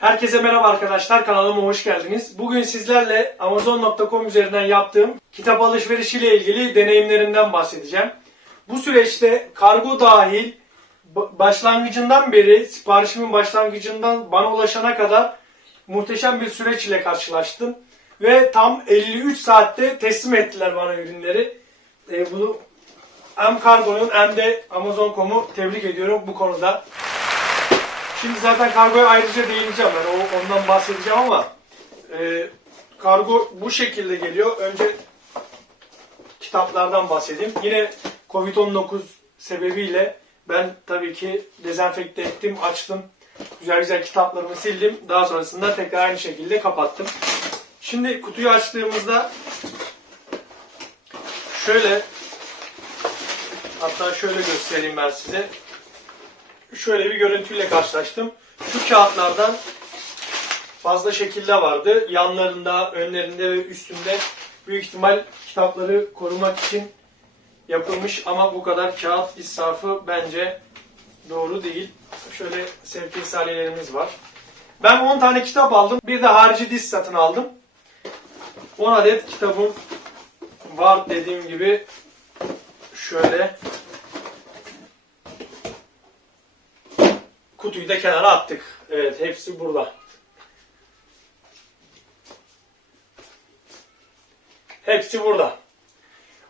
Herkese merhaba arkadaşlar, kanalıma hoş geldiniz. Bugün sizlerle Amazon.com üzerinden yaptığım kitap alışverişiyle ilgili deneyimlerimden bahsedeceğim. Bu süreçte kargo dahil ba- başlangıcından beri, siparişimin başlangıcından bana ulaşana kadar muhteşem bir süreç ile karşılaştım. Ve tam 53 saatte teslim ettiler bana ürünleri. E, bunu hem kargonun hem de Amazon.com'u tebrik ediyorum bu konuda. Şimdi zaten kargoya ayrıca değineceğim. O, ondan bahsedeceğim ama e, kargo bu şekilde geliyor. Önce kitaplardan bahsedeyim. Yine Covid-19 sebebiyle ben tabii ki dezenfekte ettim, açtım. Güzel güzel kitaplarımı sildim. Daha sonrasında tekrar aynı şekilde kapattım. Şimdi kutuyu açtığımızda şöyle hatta şöyle göstereyim ben size şöyle bir görüntüyle karşılaştım. Şu kağıtlardan fazla şekilde vardı. Yanlarında, önlerinde ve üstünde büyük ihtimal kitapları korumak için yapılmış ama bu kadar kağıt israfı bence doğru değil. Şöyle sevki risalelerimiz var. Ben 10 tane kitap aldım. Bir de harici disk satın aldım. 10 adet kitabım var dediğim gibi şöyle Kutuyu da kenara attık. Evet hepsi burada. Hepsi burada.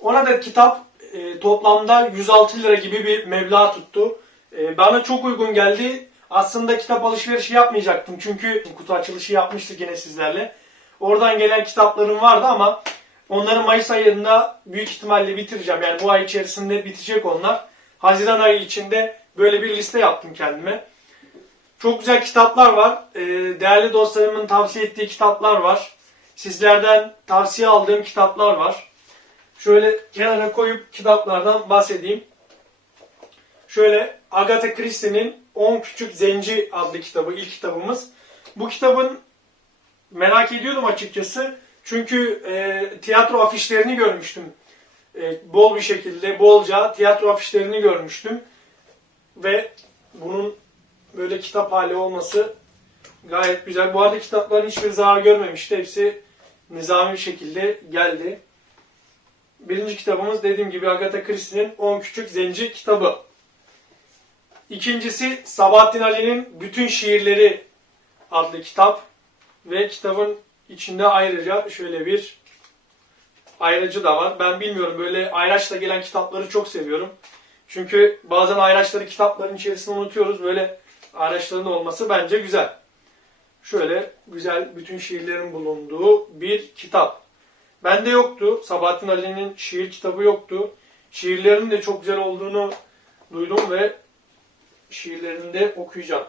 10 adet kitap e, toplamda 106 lira gibi bir meblağ tuttu. E, bana çok uygun geldi. Aslında kitap alışverişi yapmayacaktım. Çünkü kutu açılışı yapmıştık yine sizlerle. Oradan gelen kitaplarım vardı ama onları Mayıs ayında büyük ihtimalle bitireceğim. Yani bu ay içerisinde bitecek onlar. Haziran ayı içinde böyle bir liste yaptım kendime. Çok güzel kitaplar var. Ee, Değerli dostlarımın tavsiye ettiği kitaplar var. Sizlerden tavsiye aldığım kitaplar var. Şöyle kenara koyup kitaplardan bahsedeyim. Şöyle Agatha Christie'nin 10 Küçük Zenci adlı kitabı ilk kitabımız. Bu kitabın merak ediyordum açıkçası. Çünkü e, tiyatro afişlerini görmüştüm. E, bol bir şekilde, bolca tiyatro afişlerini görmüştüm. Ve bunun böyle kitap hali olması gayet güzel. Bu arada kitapların hiçbir zarar görmemişti. Hepsi nizami bir şekilde geldi. Birinci kitabımız dediğim gibi Agatha Christie'nin 10 Küçük Zenci kitabı. İkincisi Sabahattin Ali'nin Bütün Şiirleri adlı kitap. Ve kitabın içinde ayrıca şöyle bir ayracı da var. Ben bilmiyorum böyle ayraçla gelen kitapları çok seviyorum. Çünkü bazen ayraçları kitapların içerisinde unutuyoruz. Böyle araçların olması bence güzel. Şöyle güzel bütün şiirlerin bulunduğu bir kitap. Bende yoktu. Sabahattin Ali'nin şiir kitabı yoktu. Şiirlerinin de çok güzel olduğunu duydum ve şiirlerini de okuyacağım.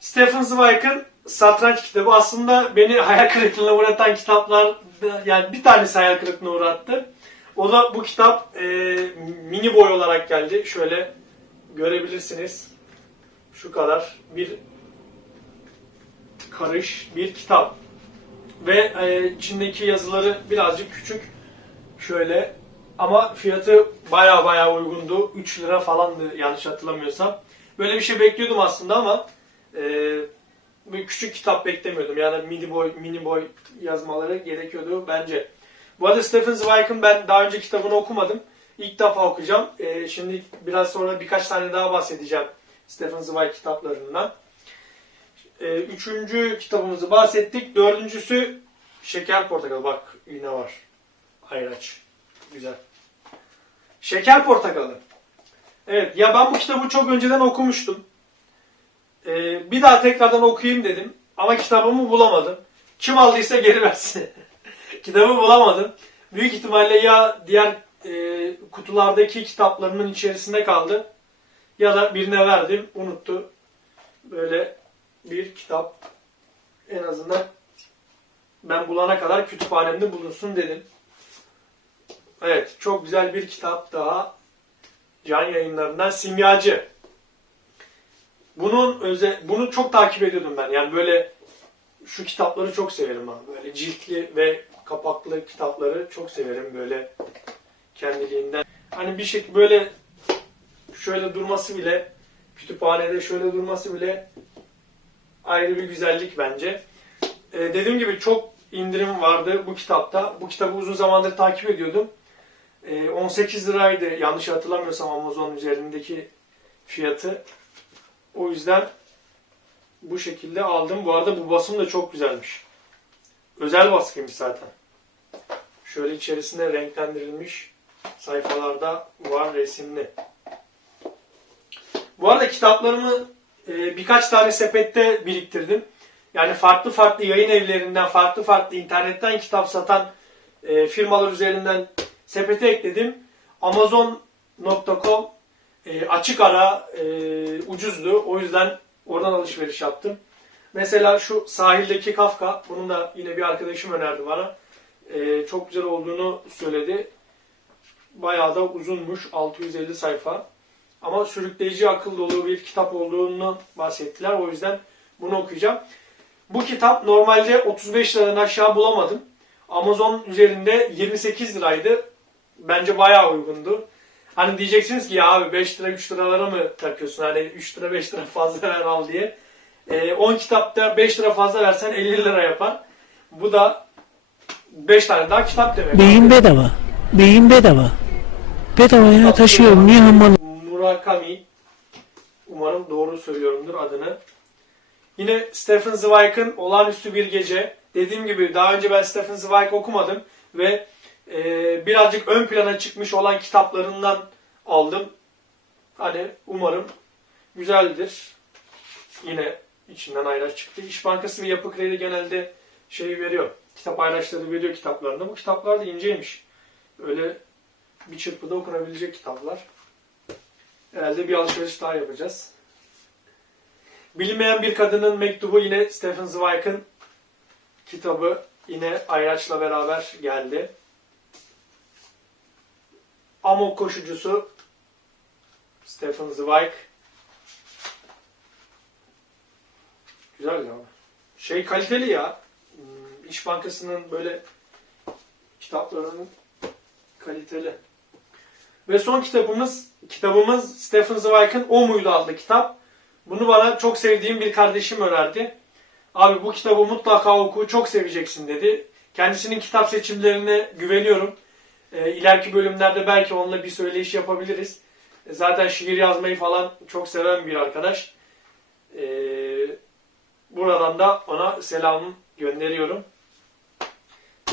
Stephen Zweig'ın Satranç kitabı aslında beni hayal kırıklığına uğratan kitaplar yani bir tanesi hayal kırıklığına uğrattı. O da bu kitap e, mini boy olarak geldi. Şöyle görebilirsiniz. Şu kadar bir karış bir kitap. Ve e, içindeki yazıları birazcık küçük. Şöyle ama fiyatı baya baya uygundu. 3 lira falandı yanlış hatırlamıyorsam. Böyle bir şey bekliyordum aslında ama e, bir küçük kitap beklemiyordum. Yani mini boy mini boy yazmaları gerekiyordu bence. Bu arada Stephen Zweig'ın ben daha önce kitabını okumadım. İlk defa okuyacağım. E, şimdi biraz sonra birkaç tane daha bahsedeceğim Stephen Zweig kitaplarından. E, üçüncü kitabımızı bahsettik. Dördüncüsü Şeker Portakal. Bak yine var. Ayraç. Güzel. Şeker Portakalı. Evet ya ben bu kitabı çok önceden okumuştum. E, bir daha tekrardan okuyayım dedim. Ama kitabımı bulamadım. Kim aldıysa geri versin. kitabı bulamadım. Büyük ihtimalle ya diğer e, kutulardaki kitaplarımın içerisinde kaldı ya da birine verdim, unuttu. Böyle bir kitap en azından ben bulana kadar kütüphanemde bulunsun dedim. Evet, çok güzel bir kitap daha. Can yayınlarından Simyacı. Bunun öze, bunu çok takip ediyordum ben. Yani böyle şu kitapları çok severim ha. Böyle ciltli ve kapaklı kitapları çok severim böyle kendiliğinden. Hani bir şey böyle şöyle durması bile kütüphanede şöyle durması bile ayrı bir güzellik bence. Ee, dediğim gibi çok indirim vardı bu kitapta. Bu kitabı uzun zamandır takip ediyordum. Ee, 18 liraydı yanlış hatırlamıyorsam Amazon üzerindeki fiyatı. O yüzden bu şekilde aldım. Bu arada bu basım da çok güzelmiş. Özel baskıymış zaten. Şöyle içerisinde renklendirilmiş sayfalarda var resimli. Bu arada kitaplarımı e, birkaç tane sepette biriktirdim. Yani farklı farklı yayın evlerinden, farklı farklı internetten kitap satan e, firmalar üzerinden sepete ekledim. Amazon.com e, açık ara e, ucuzdu. O yüzden oradan alışveriş yaptım. Mesela şu sahildeki Kafka, bunu da yine bir arkadaşım önerdi bana. E, çok güzel olduğunu söyledi. Bayağı da uzunmuş, 650 sayfa. Ama sürükleyici akıl dolu bir kitap olduğunu bahsettiler. O yüzden bunu okuyacağım. Bu kitap normalde 35 liradan aşağı bulamadım. Amazon üzerinde 28 liraydı. Bence bayağı uygundu. Hani diyeceksiniz ki ya abi 5 lira 3 liralara mı takıyorsun? Hani 3 lira 5 lira fazla ver al diye. Ee, 10 kitapta 5 lira fazla versen 50 lira yapar. Bu da 5 tane daha kitap demek. Beyin bedava. Beyin bedava. Bedavaya taşıyorum. Niye hammalı? Murakami. Umarım doğru söylüyorumdur adını. Yine Stephen Zweig'ın Olağanüstü Bir Gece. Dediğim gibi daha önce ben Stephen Zweig okumadım ve e, birazcık ön plana çıkmış olan kitaplarından aldım. Hani umarım güzeldir. Yine içinden ayraç çıktı. İş Bankası ve Yapı Kredi genelde şey veriyor. Kitap ayraçları veriyor kitaplarında. Bu kitaplar da inceymiş. Öyle bir çırpıda okunabilecek kitaplar. Herhalde bir alışveriş daha yapacağız. Bilinmeyen bir kadının mektubu yine Stephen Zweig'ın kitabı yine Ayraç'la beraber geldi. Amok koşucusu Stephen Zweig. Güzel ya. Şey kaliteli ya. Hmm, İş Bankası'nın böyle kitaplarının kaliteli. Ve son kitabımız kitabımız Stephen Zweig'ın O Muydu adlı kitap. Bunu bana çok sevdiğim bir kardeşim önerdi. Abi bu kitabı mutlaka oku, çok seveceksin dedi. Kendisinin kitap seçimlerine güveniyorum. E, ileriki bölümlerde belki onunla bir söyleyiş yapabiliriz. E, zaten şiir yazmayı falan çok seven bir arkadaş. E, buradan da ona selamımı gönderiyorum.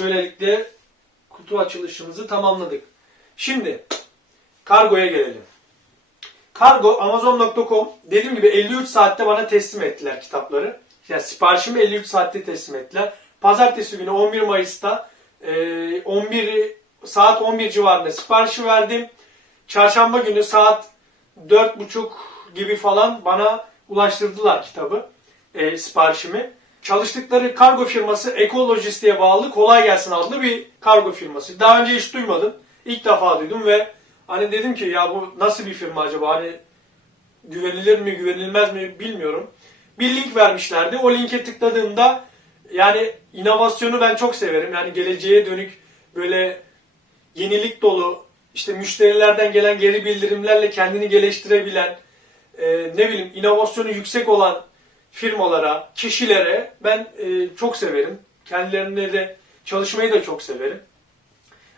Böylelikle kutu açılışımızı tamamladık. Şimdi kargoya gelelim. Kargo Amazon.com dediğim gibi 53 saatte bana teslim ettiler kitapları. Yani siparişimi 53 saatte teslim ettiler. Pazartesi günü 11 Mayıs'ta e, 11 saat 11 civarında siparişi verdim. Çarşamba günü saat 4.30 gibi falan bana ulaştırdılar kitabı, e, siparişimi. Çalıştıkları kargo firması Ekolojist bağlı Kolay Gelsin adlı bir kargo firması. Daha önce hiç duymadım. İlk defa duydum ve hani dedim ki ya bu nasıl bir firma acaba? Hani güvenilir mi güvenilmez mi bilmiyorum. Bir link vermişlerdi. O linke tıkladığımda yani inovasyonu ben çok severim. Yani geleceğe dönük böyle yenilik dolu işte müşterilerden gelen geri bildirimlerle kendini geliştirebilen e, ne bileyim inovasyonu yüksek olan firmalara, kişilere ben e, çok severim. Kendilerine de çalışmayı da çok severim.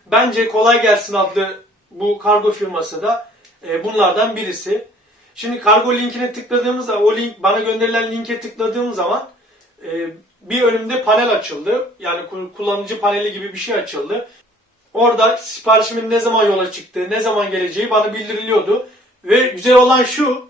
Bence Kolay Gelsin adlı bu kargo firması da e, bunlardan birisi. Şimdi kargo linkine tıkladığımızda o link bana gönderilen linke tıkladığım zaman e, bir önümde panel açıldı. Yani ku- kullanıcı paneli gibi bir şey açıldı. Orada siparişimin ne zaman yola çıktığı, ne zaman geleceği bana bildiriliyordu. Ve güzel olan şu,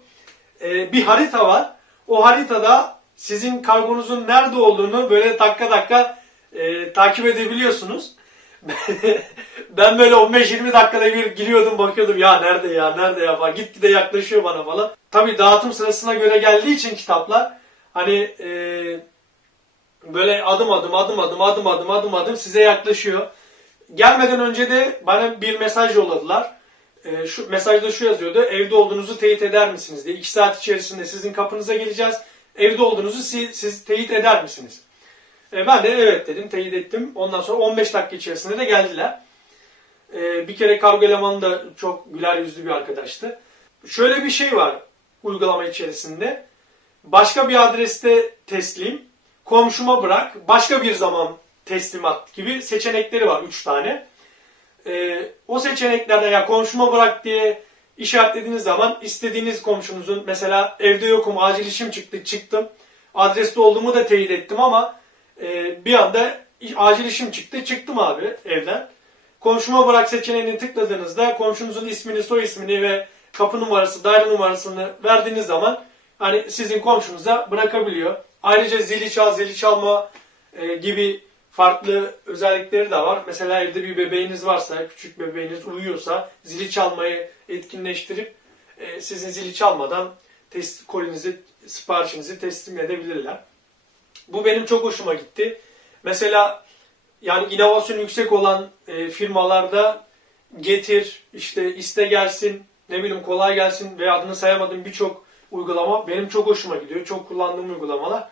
e, bir harita var. O haritada sizin kargonuzun nerede olduğunu böyle dakika dakika e, takip edebiliyorsunuz. ben böyle 15-20 dakikada bir giriyordum bakıyordum ya nerede ya nerede ya falan. Gitti de yaklaşıyor bana falan. Tabii dağıtım sırasına göre geldiği için kitaplar hani e, böyle adım adım adım adım adım adım adım adım size yaklaşıyor. Gelmeden önce de bana bir mesaj yolladılar. E, şu mesajda şu yazıyordu. Evde olduğunuzu teyit eder misiniz diye. 2 saat içerisinde sizin kapınıza geleceğiz. Evde olduğunuzu siz, siz teyit eder misiniz? E, ben de evet dedim, teyit ettim. Ondan sonra 15 dakika içerisinde de geldiler. E, bir kere kargo elemanı da çok güler yüzlü bir arkadaştı. Şöyle bir şey var uygulama içerisinde. başka bir adreste teslim, komşuma bırak, başka bir zaman teslimat gibi seçenekleri var 3 tane. Ee, o seçeneklerde ya komşuma bırak diye işaretlediğiniz zaman istediğiniz komşunuzun mesela evde yokum acil işim çıktı çıktım adreste olduğumu da teyit ettim ama e, bir anda acil işim çıktı çıktım abi evden. Komşuma bırak seçeneğini tıkladığınızda komşunuzun ismini soy ismini ve kapı numarası daire numarasını verdiğiniz zaman hani sizin komşunuza bırakabiliyor. Ayrıca zili çal zili çalma e, gibi farklı özellikleri de var. Mesela evde bir bebeğiniz varsa, küçük bebeğiniz uyuyorsa zili çalmayı etkinleştirip e, sizin zili çalmadan test kolinizi, siparişinizi teslim edebilirler. Bu benim çok hoşuma gitti. Mesela yani inovasyon yüksek olan e, firmalarda getir, işte iste gelsin, ne bileyim kolay gelsin ve adını sayamadığım birçok uygulama benim çok hoşuma gidiyor. Çok kullandığım uygulamalar.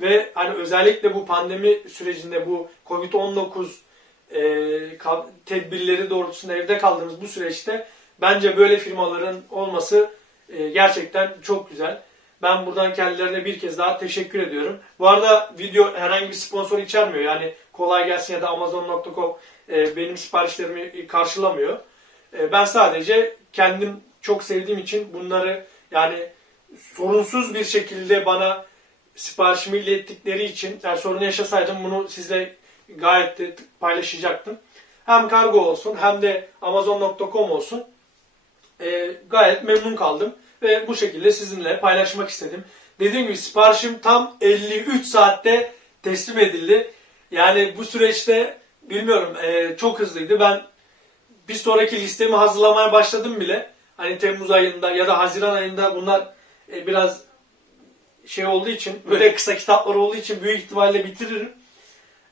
Ve hani özellikle bu pandemi sürecinde bu Covid-19 e, tedbirleri doğrultusunda evde kaldığımız bu süreçte bence böyle firmaların olması e, gerçekten çok güzel. Ben buradan kendilerine bir kez daha teşekkür ediyorum. Bu arada video herhangi bir sponsor içermiyor. Yani kolay gelsin ya da amazon.com e, benim siparişlerimi karşılamıyor. E, ben sadece kendim çok sevdiğim için bunları yani sorunsuz bir şekilde bana siparişimi ilettikleri için eğer sorun yaşasaydım bunu sizle gayet de paylaşacaktım. Hem kargo olsun hem de amazon.com olsun e, gayet memnun kaldım ve bu şekilde sizinle paylaşmak istedim. Dediğim gibi siparişim tam 53 saatte teslim edildi. Yani bu süreçte bilmiyorum e, çok hızlıydı. Ben bir sonraki listemi hazırlamaya başladım bile. Hani Temmuz ayında ya da Haziran ayında bunlar e, biraz şey olduğu için böyle kısa kitaplar olduğu için büyük ihtimalle bitiririm.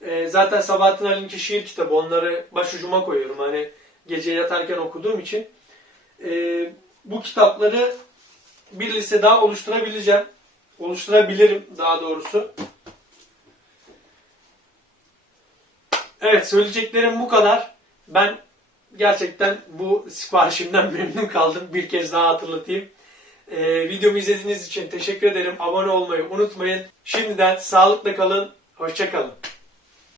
E, zaten Sabahattin Ali'ninki şiir kitabı onları başucuma koyuyorum. Hani gece yatarken okuduğum için. E, bu kitapları bir liste daha oluşturabileceğim. Oluşturabilirim daha doğrusu. Evet söyleyeceklerim bu kadar. Ben gerçekten bu siparişimden memnun kaldım. Bir kez daha hatırlatayım. Ee, videomu izlediğiniz için teşekkür ederim. Abone olmayı unutmayın. Şimdiden sağlıkla kalın. Hoşçakalın.